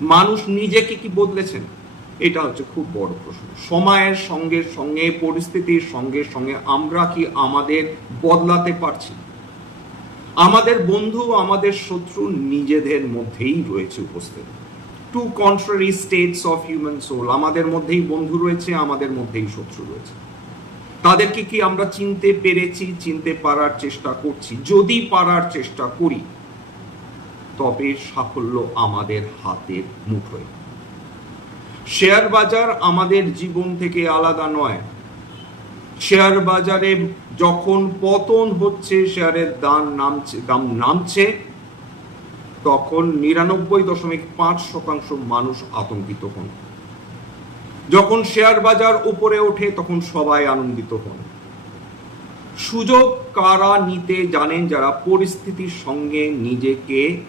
মানুষ নিজেকে কি বদলেছেন? এটা হচ্ছে খুব বড় প্রশ্ন। সময়ের সঙ্গে সঙ্গে, পরিস্থিতির সঙ্গে সঙ্গে আমরা কি আমাদের বদলাতে পারছি? আমাদের বন্ধু, আমাদের শত্রু নিজেদের মধ্যেই রয়েছে উপস্থিত। To contrary states of human soul. আমাদের মধ্যেই বন্ধু রয়েছে, আমাদের মধ্যেই শত্রু রয়েছে। তাদেরকে কি আমরা চিনতে পেরেছি, চিনতে পারার চেষ্টা করছি? যদি পারার চেষ্টা করি, তবে সাফল্য আমাদের হাতের মুঠোয়। শেয়ার বাজার আমাদের জীবন থেকে আলাদা নয়। শেয়ার বাজারে যখন পতন হচ্ছে, শেয়ারের দাম নামছে, তখন 99.5% মানুষ আতঙ্কিত হন। যখন শেয়ার বাজার উপরে ওঠে, তখন সবাই আনন্দিত হন। সুযোগ কারা নিতে জানেন? যারা পরিস্থিতির সঙ্গে নিজেকে